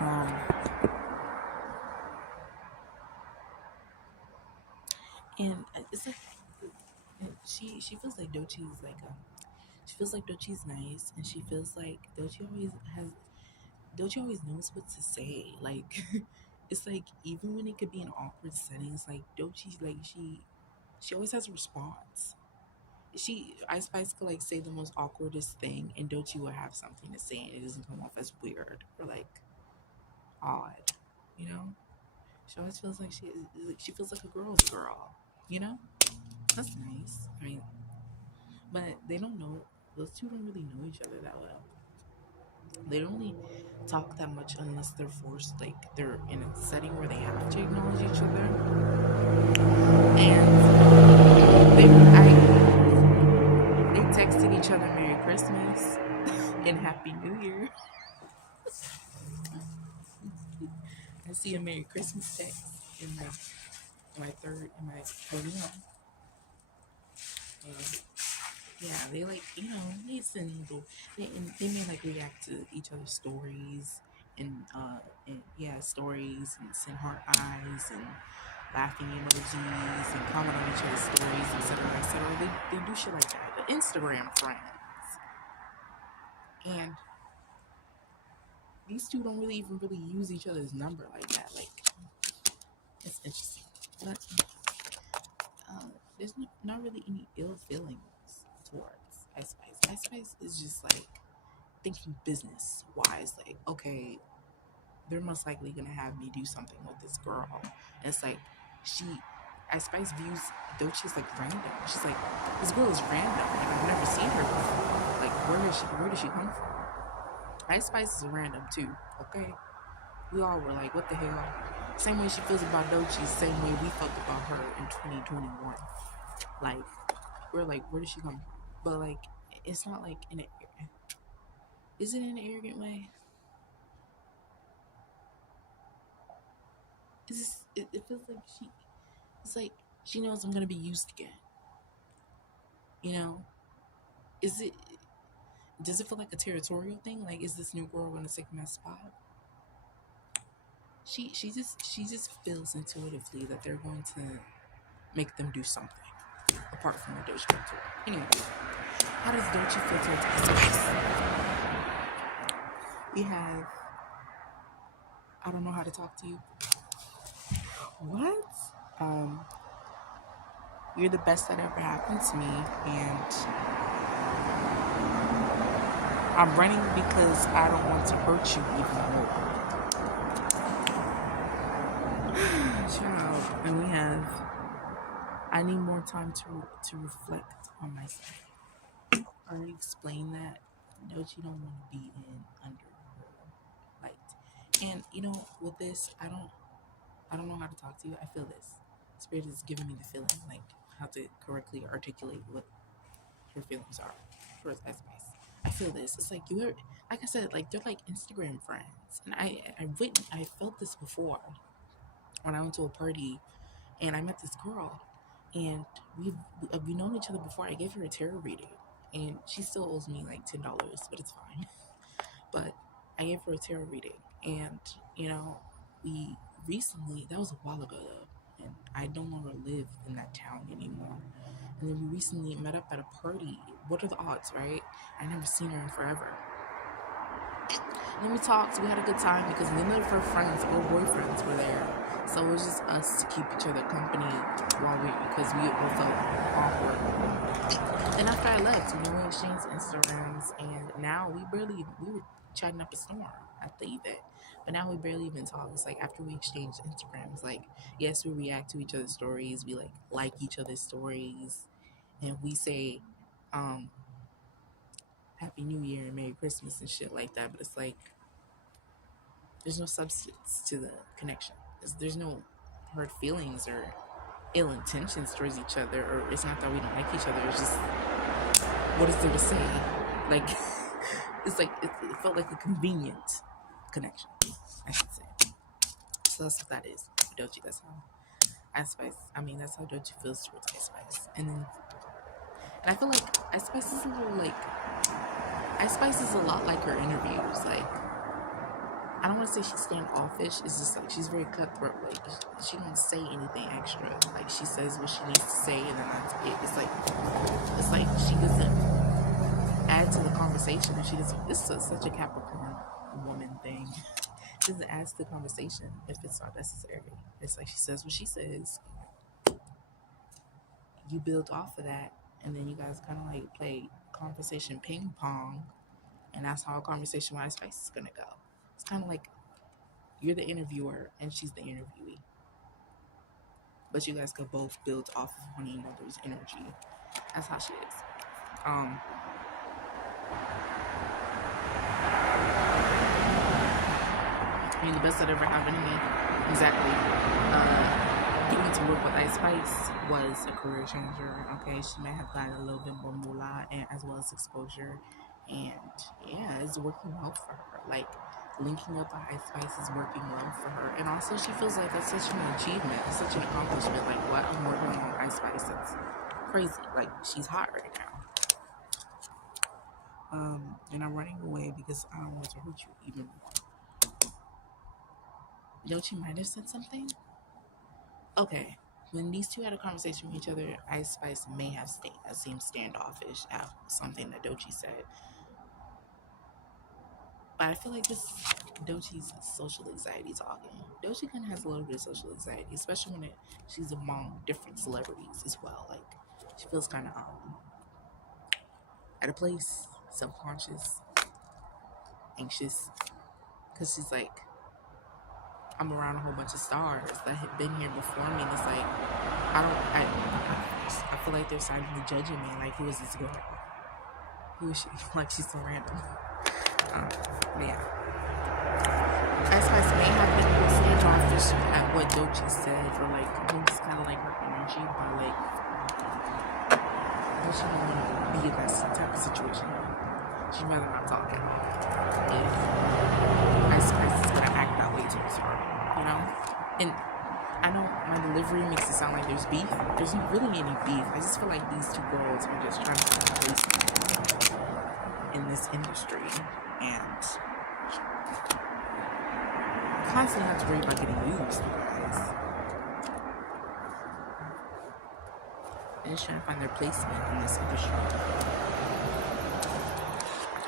Um, and it's like she feels like Doechii's like she feels like Doechii's nice, and she feels like Doechii always knows what to say. Like it's like even when it could be an awkward setting, it's like Doechii like she always has a response. Ice Spice could like say the most awkwardest thing, and Doechii will have something to say, and it doesn't come off as weird or like odd. You know, she always feels like she feels like a girl's girl. You know, that's nice. I mean, but they don't know. Those two don't really know each other that well. They don't really talk that much unless they're forced, like they're in a setting where they have to acknowledge each other. And they texted each other Merry Christmas and Happy New Year. I see a Merry Christmas text in my phone. Yeah, they like they send little they may like react to each other's stories and yeah stories and send heart eyes and laughing emojis and comment on each other's stories, etc., etc. They do shit like that. The Instagram friends, and these two don't really even really use each other's number like that. Like it's interesting, but there's not really any ill feelings towards Ice Spice. Ice Spice is just like thinking business wise. Like okay, they're most likely gonna have me do something with this girl. And it's like she Ice Spice views Doechii as like random. She's like, this girl is random. Like I've never seen her before. Like where does she come from? Ice Spice is random too, okay? We all were like, what the hell? Same way she feels about Doechii, same way we felt about her in 2021. Like, we're like, where does she come from? But like, it's not like is it in an arrogant way? It feels like it's like she knows I'm gonna be used again. You know, is it? Does it feel like a territorial thing? Like, is this new girl gonna take my spot? She just feels intuitively that they're going to make them do something apart from the Doechii culture. Anyway, how does Doechii feel towards us? We have I don't know how to talk to you. What? Um, you're the best that ever happened to me, and I'm running because I don't want to hurt you even more. Child, and we have. I need more time to reflect on myself. I already explained that. Doechii don't want to be in under her light, and with this, I don't know how to talk to you. I feel this. Spirit is giving me the feeling, like how to correctly articulate what your feelings are towards Ice Spice. I feel this. It's like like I said, like they're like Instagram friends, and I felt this before when I went to a party and I met this girl, and we've known each other before. I gave her a tarot reading, and she still owes me like $10, but it's fine. But I gave her a tarot reading, and we recently that was a while ago though, and I no longer live in that town anymore. And then we recently met up at a party. What are the odds, right? I never seen her in forever. And then we talked. We had a good time because none of her friends or boyfriends were there. So it was just us to keep each other company because we felt awkward. Then after I left, we exchanged Instagrams, and now we were chatting up a storm at the event. But now we barely even talk. It's like after we exchange Instagrams, like yes, we react to each other's stories, we like each other's stories, and we say, um, Happy New Year and Merry Christmas and shit like that. But it's like there's no substance to the connection. There's no hurt feelings or ill intentions towards each other, or it's not that we don't like each other. It's just what is there to say? Like it's like it felt like a convenient connection, I should say. So that's what that is. Doechii, that's how Ice Spice. I mean, that's how Doechii feels towards Ice Spice, and I feel like Ice Spice is a little like Ice Spice is a lot like her interviews. Like I don't want to say she's standoffish. It's just like she's very cutthroat. Like she don't say anything extra. Like she says what she needs to say, and then that's it. It's like she doesn't add to the conversation. And she doesn't. This is such a Capricorn woman thing. She doesn't add to the conversation if it's not necessary. It's like she says what she says. You build off of that, and then you guys kind of like play conversation ping pong, and that's how a conversation with Ice Spice is gonna go. It's kind of like you're the interviewer and she's the interviewee, but you guys could both build off of one another's energy. That's how she is. You're the best that ever happened to me. Exactly. Getting to work with Ice Spice was a career changer. Okay, she may have gotten a little bit more moolah and as well as exposure, and yeah, it's working well for her. Like linking up with Ice Spice is working well for her, and also she feels like that's such an achievement, such an accomplishment. Like what I'm working on Ice Spice, that's crazy. Like she's hot right now. And I'm running away because I don't want to hurt you even more. Doechii might have said something. Okay, when these two had a conversation with each other, Ice Spice may have seemed standoffish at something that Doechii said. But I feel like this Doechii's social anxiety talking. Doechii kind of has a little bit of social anxiety, especially when she's among different celebrities as well. Like she feels kind of at a place, self-conscious, anxious, because she's like, I'm around a whole bunch of stars that have been here before me, and it's like I feel like they're silently judging me. Like, who is this girl? Who is she? Like, she's so random. Yeah. Ice Spice may have been a little standoffish at what Doechii said, or like, I think it's kind of like her energy, but like, she don't want to be in that type of situation. She'd rather not talk it. Ice Spice is gonna act that way towards her, you know? And I know my delivery makes it sound like there's beef. There's not really any beef. I just feel like these two girls are just trying to find a place in this industry, and constantly have to worry about getting used, guys. And just trying to find their placement in this industry.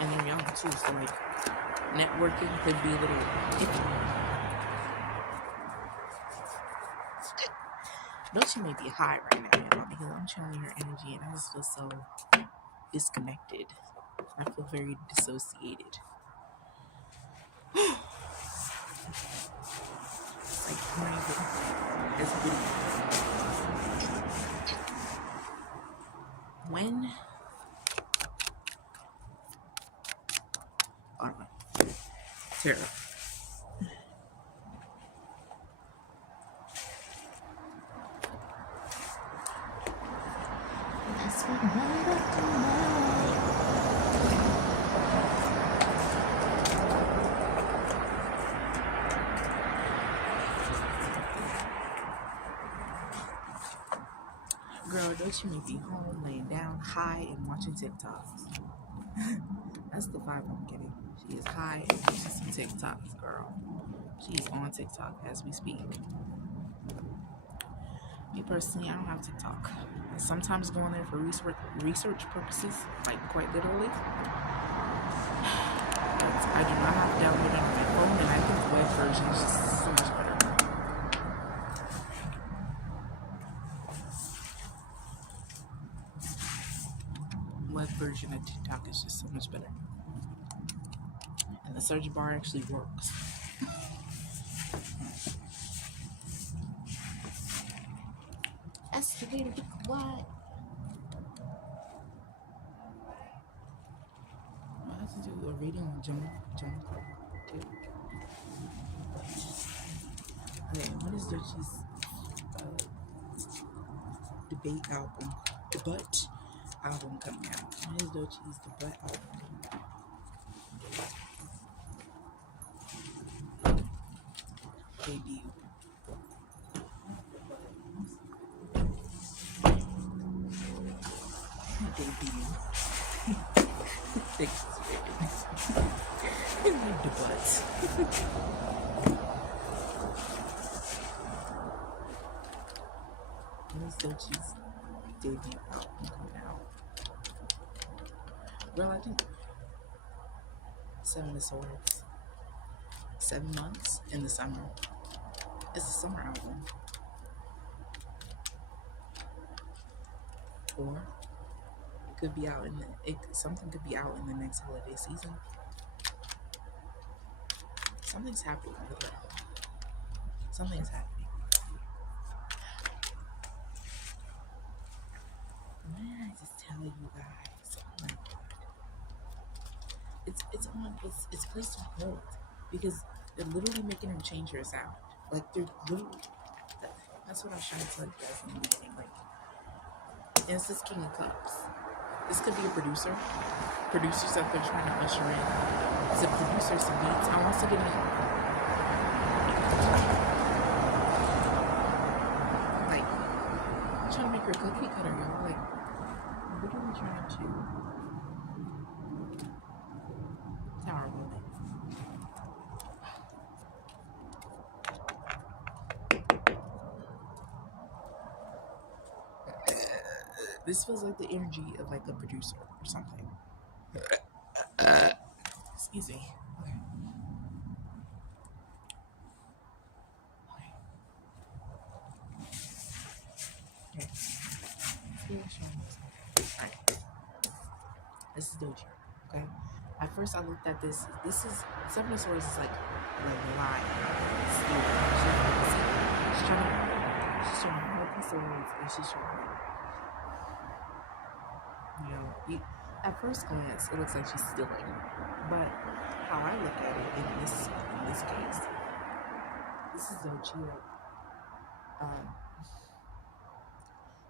And they're young too, so like networking could be a little iffy. Doechii may be high right now, y'all, because I'm channeling her energy and I just feel so disconnected. I feel very dissociated. It's like breathing as breathing. When Tara. That's what I'm Girl, Doechii may be home, laying down, high, and watching TikToks. That's the vibe I'm getting. She is high and watching some TikToks, girl. She's on TikTok as we speak. Me personally, I don't have TikTok. I sometimes go on there for research purposes, like quite literally. But I do not have it downloaded on my phone, and I think the web version is just so much better. Web version of TikTok is just so much better. And the search bar actually works. That's the way to be quiet. I have to do a reading on Joan too. Okay, what is Doechii's debut album coming out? What is Doechii's debut album? Debut. Thanks. It's like the butts. When is Doechii's debut album coming out? Girl, I think Seven of Swords. 7 months in the summer. It's a summer album. Or it could be out in something could be out in the next holiday season. Something's happening with her. Something's happening. What did I just tell you guys? Oh my god. It's placed on hold because they're literally making her change her sound. Like they're literally that's what I was trying to tell you guys in the beginning. Like, and it's this King of Cups. This could be a producer. Producers that they're trying to usher in. It's a producer, some beats. I want to get in. Like, I'm trying to make her a cookie cutter, y'all. Like, I'm literally trying to tower woman. This feels like the energy of like a producer or something. Excuse me. Okay. Okay. Alright. This is Doechii. Okay. At first, I looked at this. This is Seven of Swords is like line. She's trying to hold the swords, and she's trying to. At first glance, it looks like she's stealing, but how I look at it in this case, this is Doechii.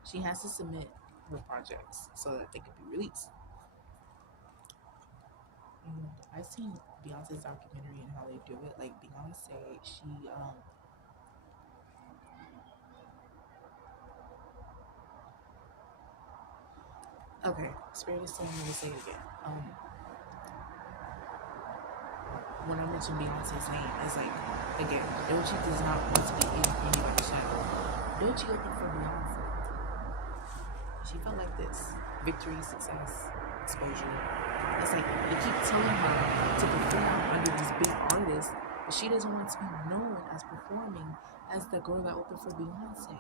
She has to submit her projects so that they could be released. And I've seen Beyonce's documentary and how they do it. Like Beyonce, she okay, Spirit is telling me to say it again. When I mentioned Beyonce's name, it's like, again, Doechii does not want to be in anybody's shadow. Doechii opened for Beyonce. She felt like this. Victory, success, exposure. It's like, they keep telling her to perform under these big artists, but she doesn't want to be known as performing as the girl that opened for Beyonce.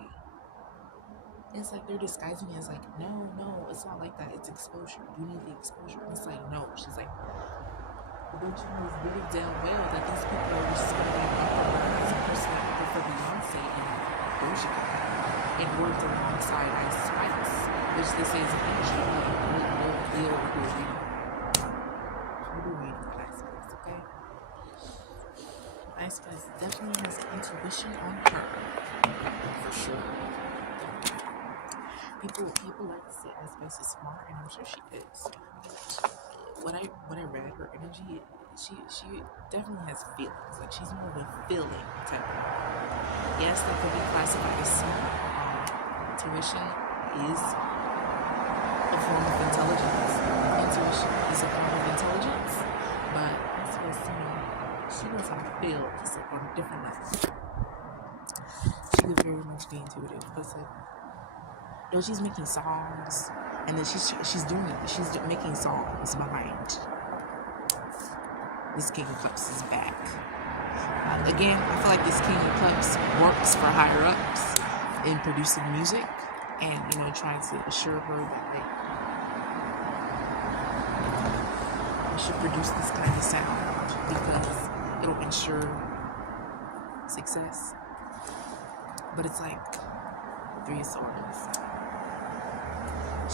It's like they're disguising it as like, no, it's not like that. It's exposure. You need the exposure. And it's like, no. She's like, don't you know really damn well that these people are just going to be as a person that opened for Beyonce and Doechii and worked alongside Ice Spice, which this is an industry. We'll be waiting for Ice Spice, okay? Ice Spice definitely has an intuition on her, for sure. People like to say Ice Spice is smart, and I'm sure she is. What I read, her energy, she definitely has feelings. Like she's more of a feeling type of. Yes, that could be classified as smart. Intuition is a form of intelligence. Intuition is a form of intelligence, but Ice Spice, she knows how to feel just like on a different level. She could very much be intuitive, but like. Doechii's making songs, and then she's making songs behind this King of Cups is back. Again, I feel like this King of Cups works for higher ups in producing music, and trying to assure her that I should produce this kind of sound because it'll ensure success. But it's like Three of Swords.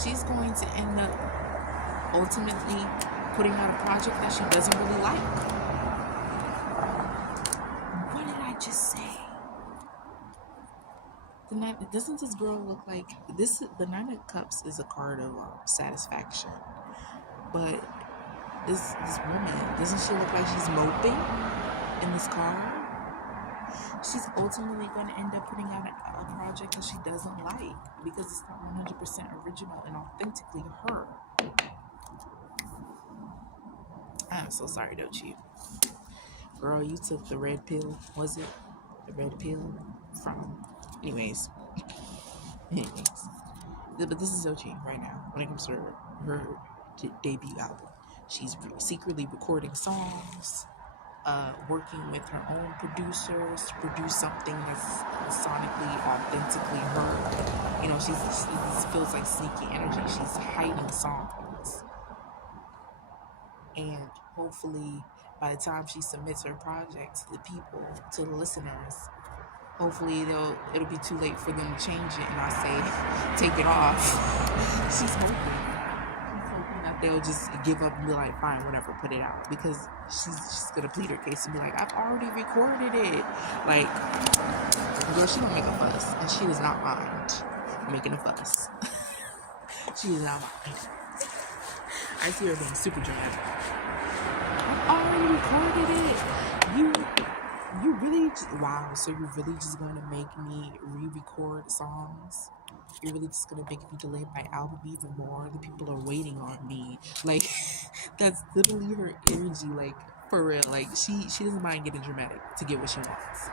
She's going to end up ultimately putting out a project that she doesn't really like. What did I just say? Doesn't this girl look like this? The Nine of Cups is a card of satisfaction, but this woman, doesn't she look like she's moping in this card? She's ultimately going to end up putting out a project that she doesn't like because it's not 100% original and authentically her. I'm so sorry, Doechii. Girl, you took the red pill. Was it the red pill from? Anyways, anyways. But this is Doechii right now. When it comes to her debut album, she's secretly recording songs, working with her own producers to produce something that's sonically, authentically her. You know, this feels like sneaky energy. She's hiding songs, and hopefully, by the time she submits her project to the people, to the listeners, hopefully it'll be too late for them to change it, and I say, take it off. She's hoping. She's hoping that they'll just give up and be like, fine, whatever, put it out. Because she's gonna plead her case and be like, I've already recorded it. Like, girl, she don't make a fuss, and she does not mind making a fuss. She does not mind. I see her being super dramatic. I've already recorded it. You really wow, so you're really just going to make me re-record songs? You're really just going to make me delay my album even more? The people are waiting on me. Like, that's literally her energy, like, for real. Like, she doesn't mind getting dramatic to get what she wants.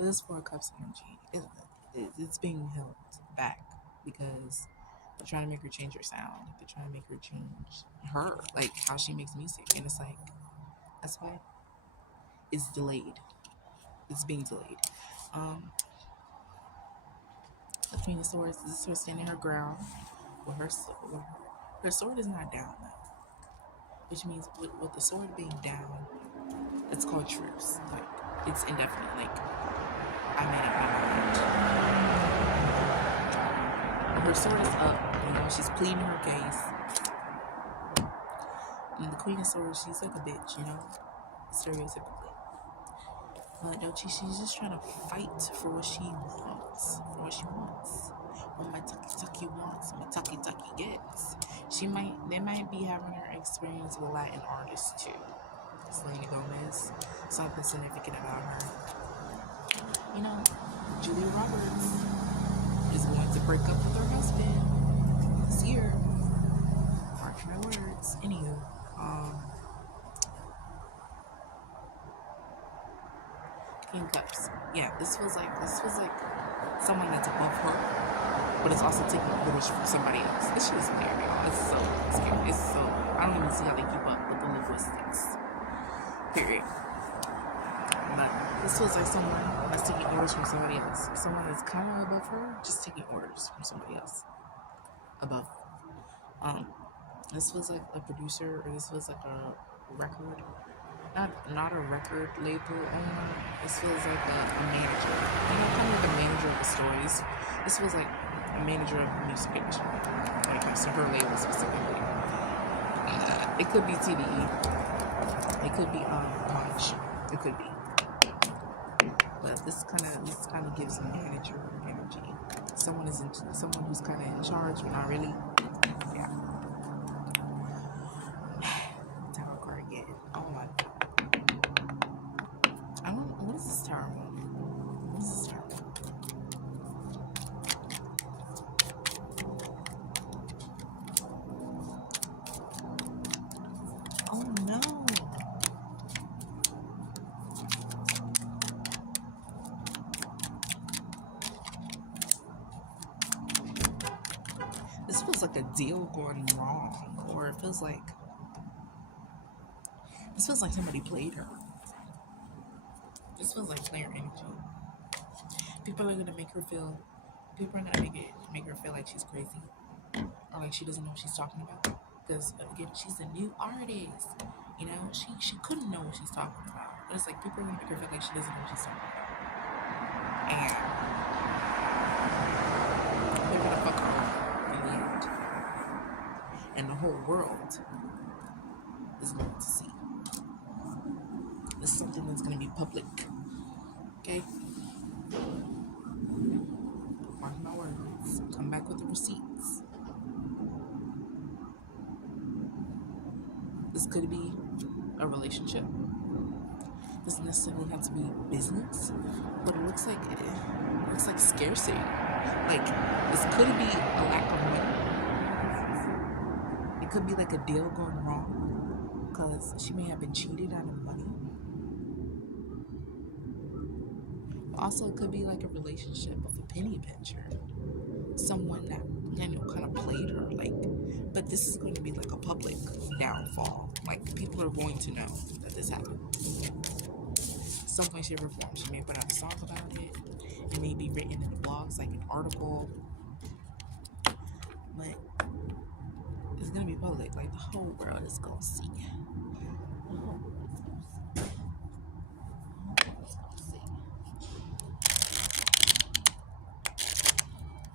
This Four Cups energy, it's being held back because they're trying to make her change her sound. They're trying to make her change her, like how she makes music. And it's like, that's why it's delayed. It's being delayed. The Queen of Swords, this is her standing her ground. Her sword is not down though. Which means with the sword being down, it's called truce. Like, it's indefinite. Like, I made up my mind. Her sword is up, you know, she's pleading her case. And the Queen of Swords, she's like a bitch, you know, stereotypically. But Doechii, she's just trying to fight for what she wants. What my tucky wants, my tucky gets. They might be having her experience with Latin artists too. Selena Gomez, something significant about her. You know, Julia Roberts is going to break up with her husband this year. Mark my words. Anywho, King Cups. Yeah, this was like someone that's above her, but it's also taking orders from somebody else. This shit is weird, y'all. It's so scary. It's so, I don't even see how they keep up with the linguistics. Period. But this was like someone that's taking orders from somebody else. Someone that's kind of above her, just taking orders from somebody else above. This was like a producer, or this was like a record, not a record label owner. This was like a manager. You know, kind of like a manager of the stories. This was like a manager of the music industry when it comes to her label specifically. It could be TDE. It could be Punch. It could be. But this kind of gives manager energy. Someone who's kind of in charge, but not really. Yeah. Tower card again. Oh my god. What is this tower one? What is this tower one? Oh no. This feels like a deal going wrong, or it feels like somebody played her. This feels like player energy. People are gonna make her feel like she's crazy, or like she doesn't know what she's talking about. Because again, she's a new artist. You know, she couldn't know what she's talking about. But it's like people are gonna make her feel like she doesn't know what she's talking about, and they're gonna fuck her up in the end, and the whole world is going to see. This is something that's gonna be public. Okay? Mark my words. Come back with the receipts. This could be a relationship. Doesn't necessarily have to be business, but it looks like scarcity. Like, this could be a lack of money. It could be like a deal going wrong because she may have been cheated out of money. Also, it could be like a relationship of a penny pincher. Someone that, kind of played her. Like, but this is going to be like a public downfall. Like, people are going to know that this happened. Some way, shape, or form. She may put out a song about it. It may be written in the blogs, like an article. But it's gonna be public. Like, the whole world is gonna see. The whole world is gonna see. The whole world is gonna see.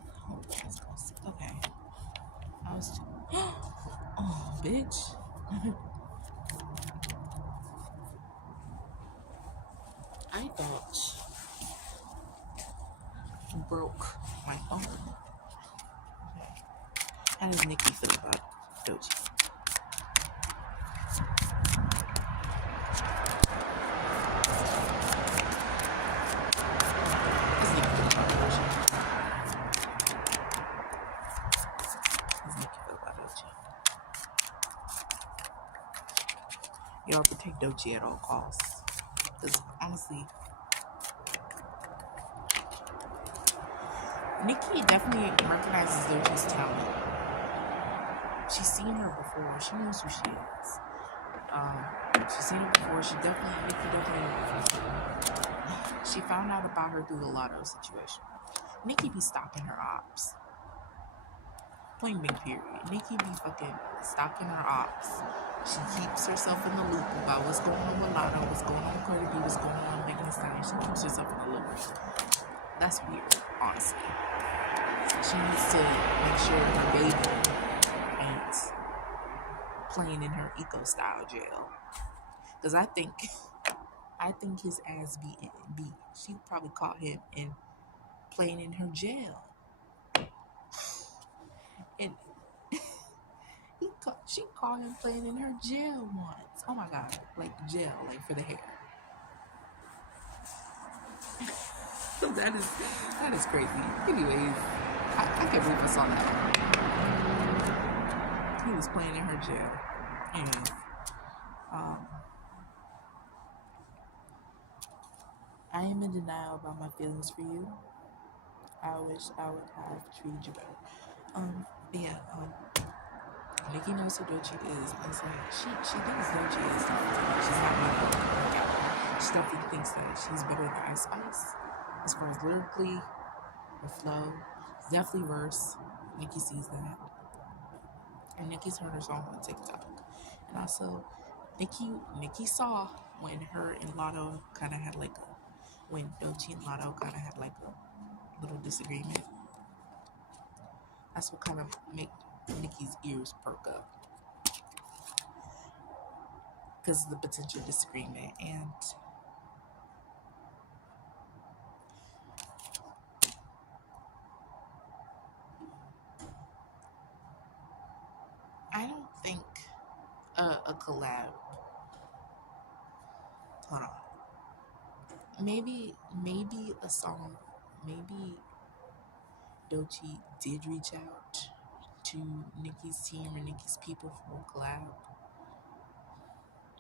The whole world is gonna see. Okay. I was. Oh, bitch. I thought broke my phone. How does Nicki feel about Doechii? How does Nicki feel about Doechii? How does Nicki feel about Doechii? Y'all protect Doechii at all costs. Because honestly, Nicki definitely recognizes Doechii's talent. She's seen her before. She knows who she is. She's seen her before. She found out about her through the lotto situation. Nicki be stalking her ops. Plain big period. Nicki be fucking stalking her ops. She keeps herself in the loop about what's going on with Lotto, what's going on with Cardi B, what's going on with Megan Thee Stallion. She keeps herself in the loop. That's weird, honestly. She needs to make sure her baby ain't playing in her eco-style jail. Because I think his ass be. She probably caught him in playing in her jail. And she caught him playing in her jail once. Oh my god, like jail, like for the hair. that is crazy. Anyways, I can't believe I saw that. He was playing in her jail. Anyways, I am in denial about my feelings for you. I wish I would have treated you better. Nicki knows who Doechii is. I was like, she thinks Doechii is definitely, she's not going to work out. She definitely thinks that she's better than Ice Spice. As far as lyrically, her flow, it's definitely worse. Nicki sees that. And Nicki's heard her song on TikTok. And also, Nicki saw when her and Lotto kind of had like when Doechii and Lotto kind of had like a little disagreement. That's what kind of made Nicki's ears perk up. Because of the potential disagreement. And I don't think a collab. Hold on. Maybe a song. Maybe Doechii did reach out to Nicki's team or Nicki's people for a collab.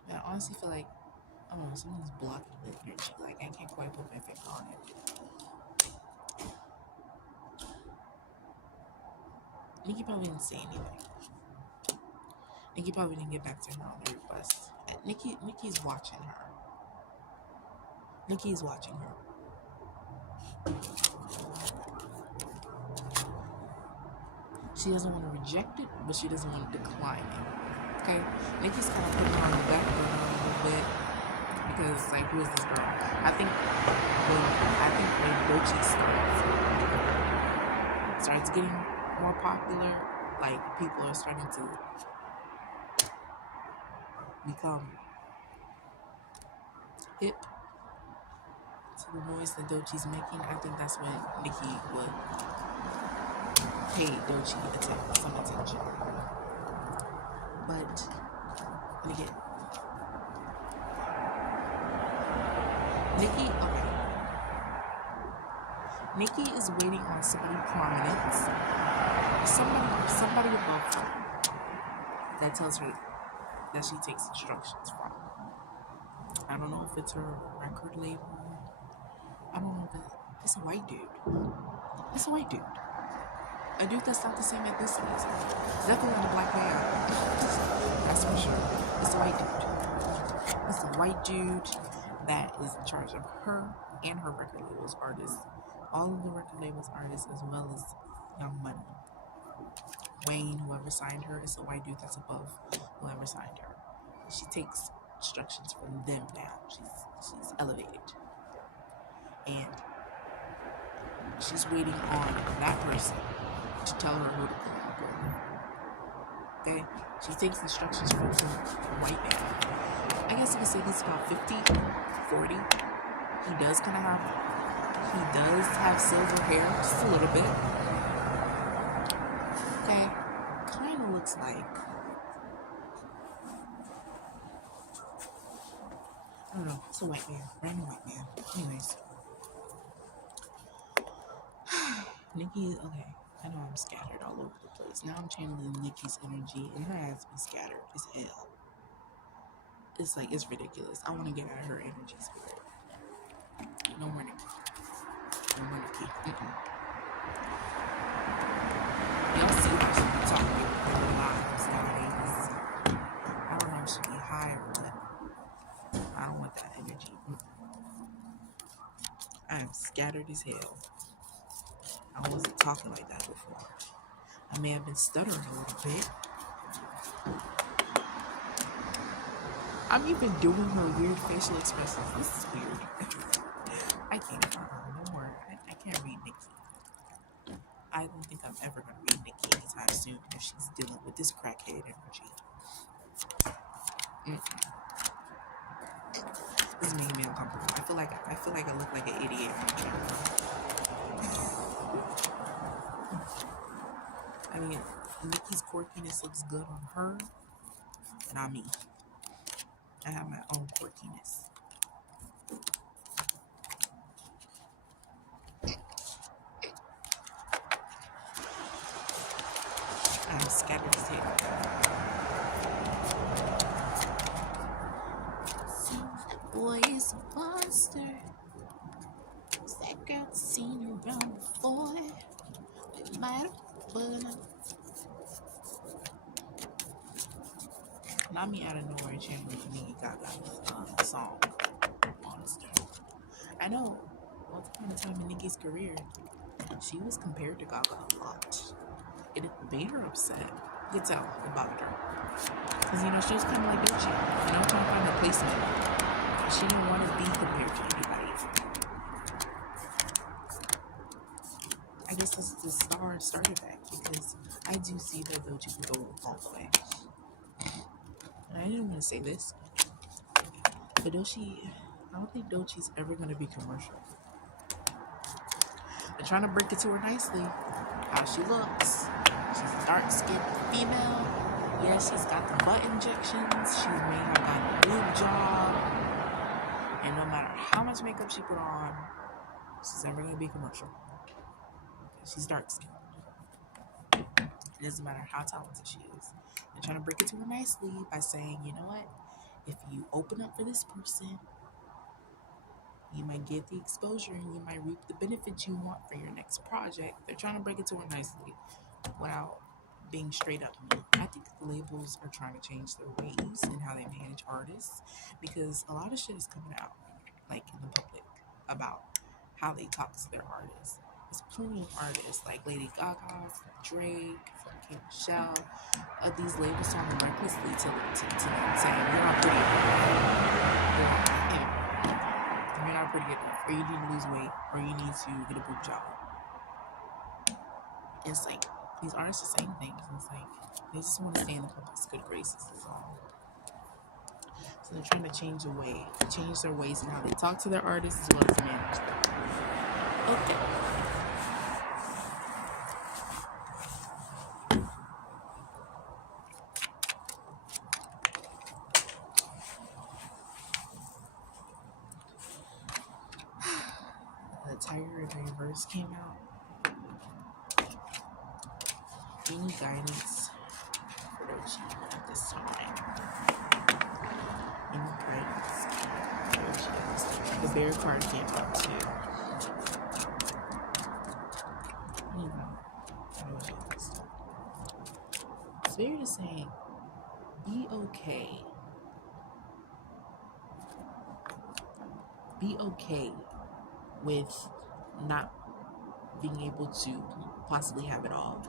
But I honestly feel like, I don't know, something's blocking the energy. Like, I can't quite put my finger on it. Nicki probably didn't say anything. Nicki probably didn't get back to her on the request. Nicki's watching her. Nicki's watching her. She doesn't want to reject it, but she doesn't want to decline it. Okay? Nicki's kind of putting her on the back burner a little bit because, like, who is this girl? I think when Doechii starts getting more popular, like, people are starting to become hip to the noise that Doechii's making. I think that's when Nicki would pay Doechii some attention. But again, Nicki, okay. Nicki is waiting on somebody prominent, somebody above her that tells her that she takes instructions from. I don't know if it's her record label. I don't know that it's a white dude. It's a white dude. A dude that's not the same ethnicity as her. Definitely not a black man. That's for sure. It's a white dude. It's a white dude that is in charge of her and her record labels artists. All of the record labels artists as well as Young Money. Wayne, whoever signed her, is a white dude that's above whoever signed her. She takes instructions from them now. She's elevated. And she's waiting on that person to tell her who to collab with. Okay? She takes instructions from some white man. I guess you could say he's about 50, 40. He does have silver hair, just a little bit. Okay? Kind of looks like, I don't know, it's a white man, random white man. Anyways. Nicki, okay, I know I'm scattered all over the place. Now I'm channeling Nicki's energy, and her has been scattered as hell. It's like, it's ridiculous. I want to get at her energy spirit. No more Nicki. No more Nicki. Y'all see how she be talking in her lives nowadays. I don't know if she be high or what. I don't want that energy. I am scattered as hell. I wasn't talking like that before. I may have been stuttering a little bit. I'm even doing her weird facial expressions. This is weird. I can't. No more. I can't read Nicki. I don't think I'm ever going to read Nicki anytime soon if she's dealing with this crackhead energy. This is making me uncomfortable. I feel like I look like an idiot on camera. I mean, Nicki's quirkiness looks good on her, and on me. I have my own quirkiness. I'm scattered as hell. That boy is a monster. That girl seen around before. It might have been. Not me out of nowhere channeling Nicki Gaga's song, Monster. I know, once upon a time in Nicki's career, she was compared to Gaga a lot. It made her upset. You could tell it bothered her. Because, she was kind of like Doechii. Trying to find a placement. She didn't want to be compared to anybody. I guess that's the star started back, because I do see that Doechii can go a long way. And I didn't want to say this, but Doechii, I don't think Doechii's ever going to be commercial. They're trying to break it to her nicely. How she looks. She's a dark-skinned female. Yes, she's got the butt injections. She may have gotten a boob job. And no matter how much makeup she put on, she's never going to be commercial. She's dark-skinned. It doesn't matter how talented she is. They're trying to break it to her nicely by saying, you know what? If you open up for this person, you might get the exposure and you might reap the benefits you want for your next project. They're trying to break it to her nicely without being straight up. I think the labels are trying to change their ways and how they manage artists, because a lot of shit is coming out, like, in the public, about how they talk to their artists. There's plenty of artists like Lady Gaga, Drake, K. Michelle, these labels talking recklessly to them, saying, you're not pretty enough. You're not pretty enough, or you need to lose weight, or you need to get a boob job. It's like, these artists are saying things, and it's like, they just want to stay in the public's good graces, is all. So they're trying to change their ways in how they talk to their artists as well as manage them. Okay. The tiger and first came out. We need guidance for Doechii at this time. We need guidance for Doechii at this time. The bear card came out too. We need Doechii at this time. Spirit is saying, be okay. Be okay with not being able to possibly have it all.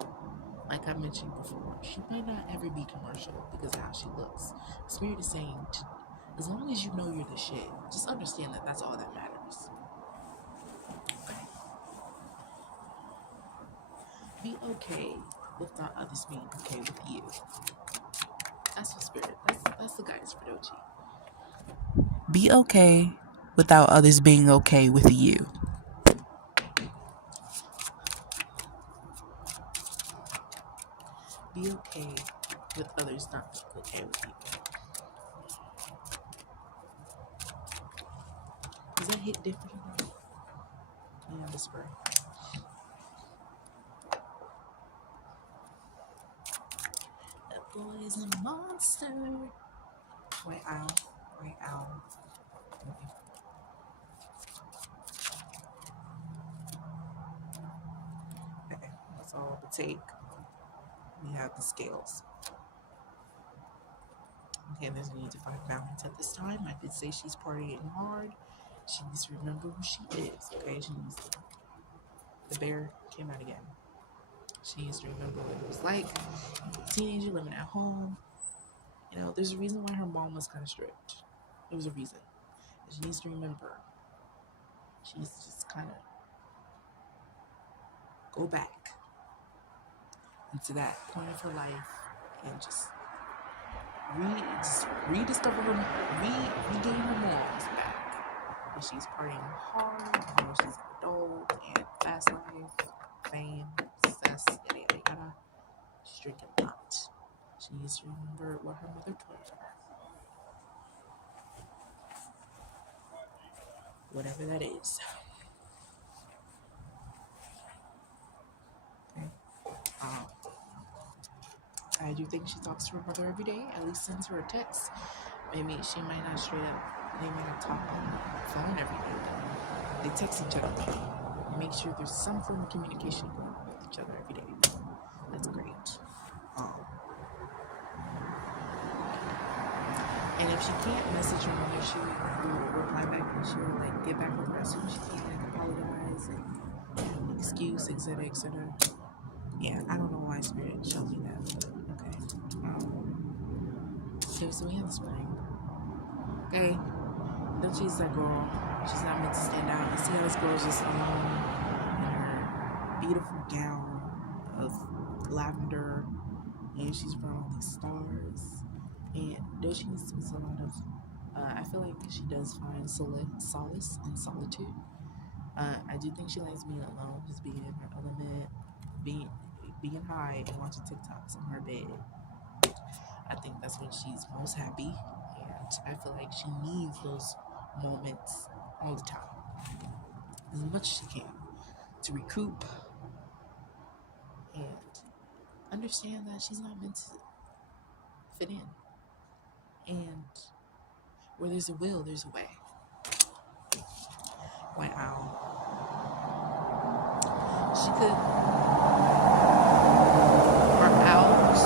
Like I mentioned before, she might not ever be commercial because of how she looks. Spirit is saying, as long as you know you're the shit, just understand that that's all that matters. Okay. Be okay with not others being okay with you. That's what Spirit. That's the guidance for Doechii. Be okay without others being okay with you. Be okay with others not being okay with you. Does that hit different? Yeah, whisper. That boy is a monster. White owl. White owl. Okay, that's all the take. We have the scales. Okay, there's a need to find balance at this time. I did say she's partying hard. She needs to remember who she is. Okay, she needs to. The bear came out again. She needs to remember what it was like. A teenager living at home. You know, there's a reason why her mom was kind of strict. There was a reason. And she needs to remember. She needs to just kind of go back into that point of her life and just rediscover her, regain her morals back. And she's partying hard. You know, she's an adult and fast life, fame, success, yada yada yada. She's drinking a lot. She needs to remember what her mother told her. Whatever that is. Okay. I do think she talks to her mother every day, at least sends her a text. Maybe she might not straight up, they might not talk on the phone every day. They text each other. Make sure there's some form of communication going on with each other every day. That's great. And if she can't message her mother, she will reply back and she will like get back with her as soon as she can and apologize and an excuse, etc., etc. Yeah, I don't know why Spirit showed me that, but okay. So we have the spring. Okay, Doechii's that girl. She's not meant to stand out. You see how this girl's just alone in her beautiful gown of lavender, and she's around all these stars. And Doechii needs a lot of. I feel like she does find solace in solitude. I do think she likes being alone, just being in her element, being high and watching TikToks on her bed. I think that's when she's most happy, and I feel like she needs those moments all the time, as much as she can, to recoup and understand that she's not meant to fit in. And where there's a will, there's a way. White owl. She could. Or owls.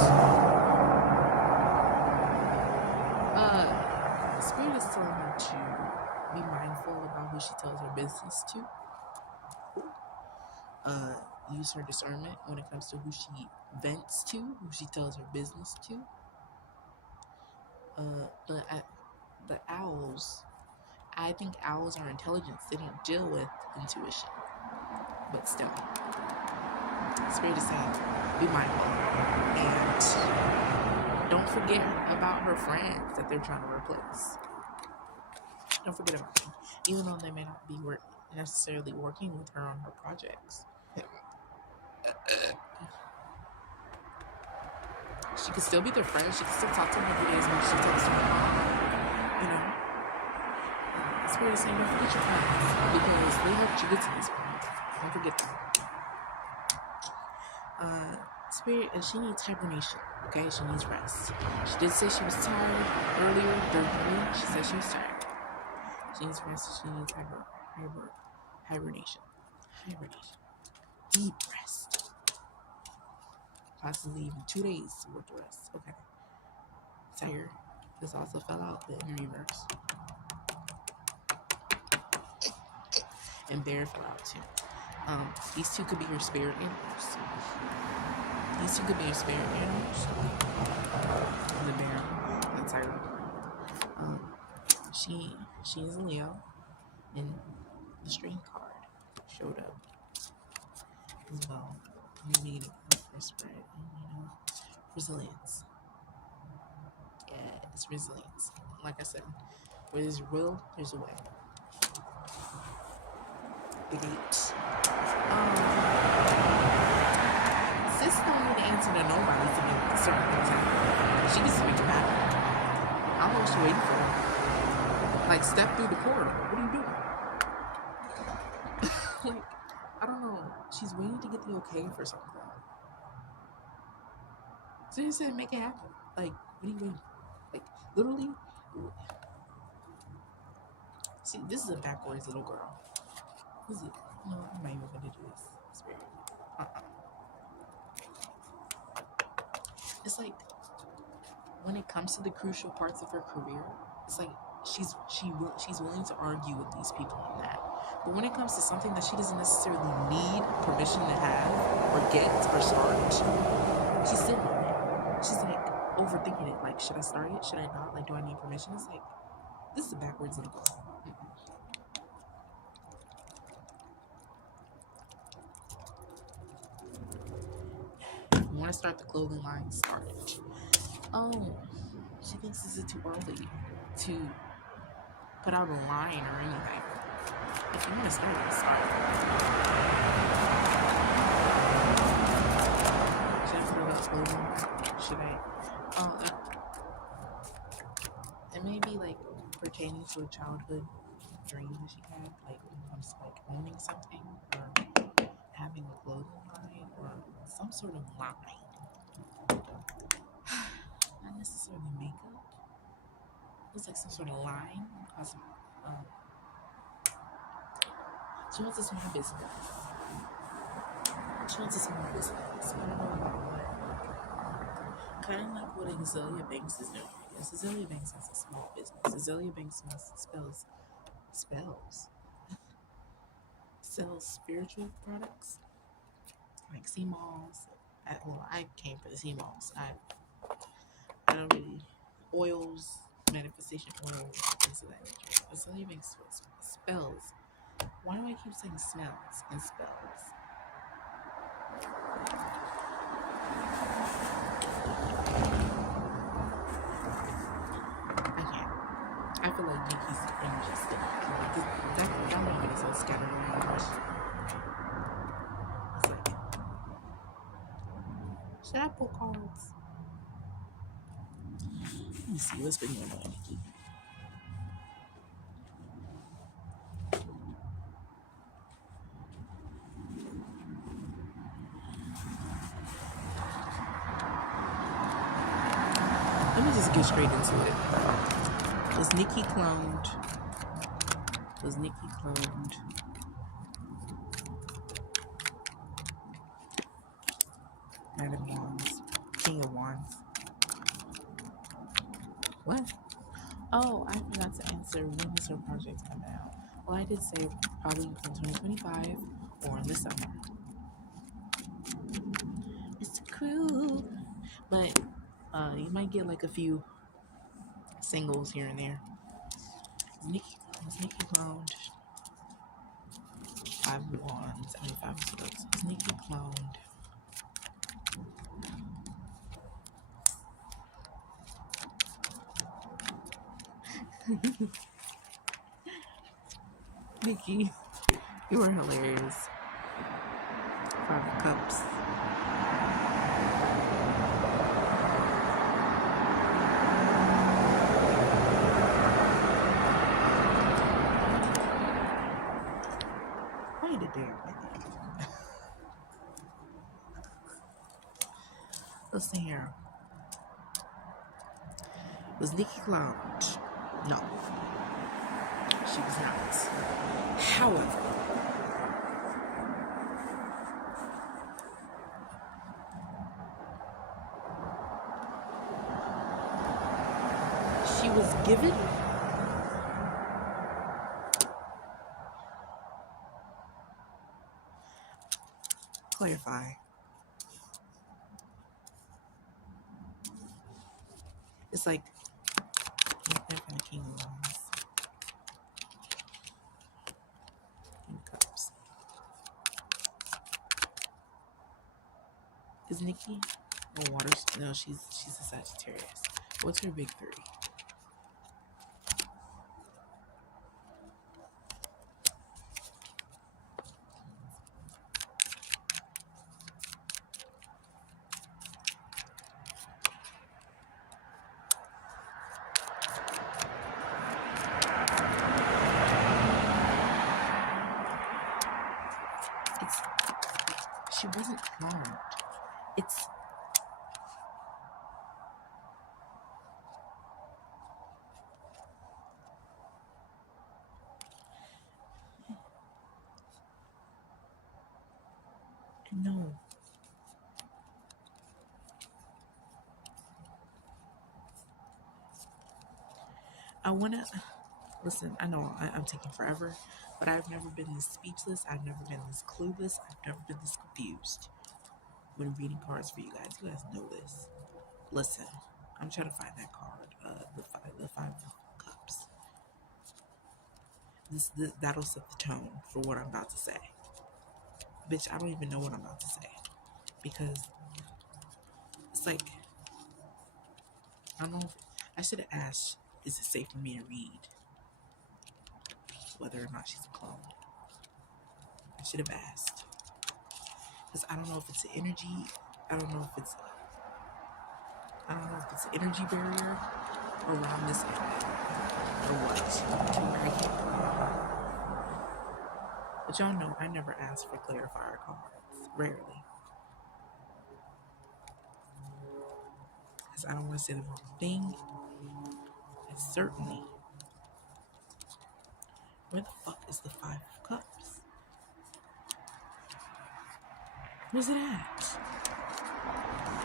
Spirit is telling her to be mindful about who she tells her business to. Use her discernment when it comes to who she vents to, who she tells her business to. But owls, I think owls are intelligent. They don't deal with intuition. But still, Spirit is saying, be mindful. And don't forget about her friends that they're trying to replace. Don't forget about them. Even though they may not be necessarily working with her on her projects. She could still be their friend. She could still talk to them every day as much as she talks to her mom. You know? Spirit is saying, don't forget your friends. Because they helped you get to this point. Don't forget that. Spirit, and she needs hibernation. Okay, she needs rest. She did say she was tired earlier during the week. She said she was tired. She needs rest. She needs hibernation. Hibernation. Deep rest. Possibly even 2 days worth of rest. Okay. Tired. This also fell out in reverse. And bear fell out too. These two could be your spirit animals. These two could be your spirit animals. The bear and tiger. She is a Leo, and the string card showed up as well. Maybe for spirit, and resilience. Yeah, it's resilience. Like I said, where there's a will, there's a way. The gate. Sis don't need to answer to nobody to make certain things happen. She gets to make it happen. I don't know what she's waiting for. Like, step through the portal. What are you doing? Like, I don't know. She's waiting to get the okay for something. So you said make it happen. Like, what are you waiting for? Like, literally. See, this is a backwards little girl. Who's it? No, I'm not even going to do this. Spirit. It's like, when it comes to the crucial parts of her career, it's like she's willing to argue with these people on that. But when it comes to something that she doesn't necessarily need permission to have or get or start, she's sitting on it. She's like overthinking it. Like, should I start it? Should I not? Like, do I need permission? It's like, this is a backwards little girl. You want to start the clothing line? Start it. Oh, she thinks this is too early to put out a line or anything. If you want to start it, start it. Should I put out clothing? Should I? It may be like pertaining to a childhood dream that she had, like when it comes to like owning something or having a clothing line or some sort of line. Not necessarily makeup. It's like some sort of line. She wants a small business. She wants a small business. I don't know what. Kind of like what Azalea Banks is doing. Yes, Azalea Banks has a small business. Azalea Banks sells spiritual products like sea malls. I came for the sea malls. I don't really oils, manifestation oils, things of that nature. Azalea Banks spells. Why do I keep saying smells and spells? I feel like Nicki's energy is still that moment is so scattered around. It's like, should I pull cards? Let me see what's been going on, Nicki. Let me just get straight into it. Was Nicki cloned? Knight of Wands. King of Wands. What? Oh, I forgot to answer when is her project coming out. Well, I did say probably in 2025 or in the summer. It's cool. But you might get like a few singles here and there. Nicki cloned. 5 of Wands. I mean 5 of Swords. Is Nicki cloned? Nicki, you were hilarious. 5 of Cups. Wait a damn minute. Listen here. Was Nicki clowned? No. She was not. However, she was given clarify. It's like they're from the King of Wands. King of Cups. Is Nicki a water? No, she's a Sagittarius. What's her big three? She wasn't cloned. It's no. I wanna listen. I know I'm taking forever, but I've never been this speechless. I've never been this clueless. I've never been this confused when reading cards for you guys. You guys know this. Listen, I'm trying to find that card. The five of cups. This that'll set the tone for what I'm about to say. Bitch, I don't even know what I'm about to say because it's like I don't know. I should have asked, is it safe for me to read whether or not she's a clone? I should have asked because I don't know if it's an energy. I don't know if it's an energy barrier around this area or what. But y'all know I never ask for clarifier cards. Rarely. Because I don't want to say the wrong thing. And certainly, where the fuck is the Five of Cups? Where's it at?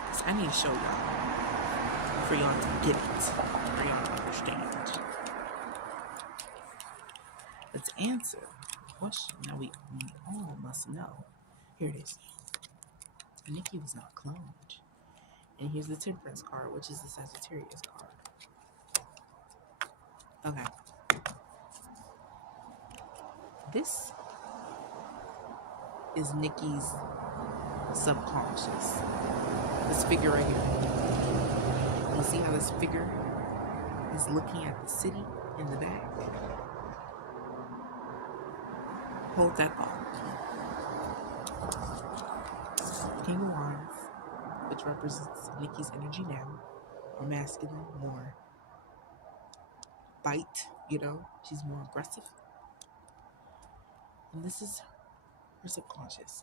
Because I need to show y'all. For y'all to get it. For y'all to understand. Let's answer the question that we all must know. Here it is. Nicki was not cloned. And here's the Temperance card, which is the Sagittarius card. Okay. This is Nicki's subconscious. This figure right here. You see how this figure is looking at the city in the back? Hold that thought. King of Wands, which represents Nicki's energy now, more masculine, more bite, you know, she's more aggressive. And this is her subconscious.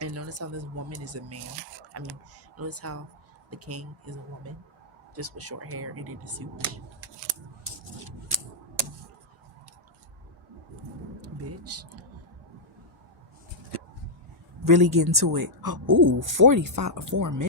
And notice how this woman is a man. I mean, notice how the king is a woman, just with short hair and in a suit. Bitch. Really get into it. Ooh, 4 minutes.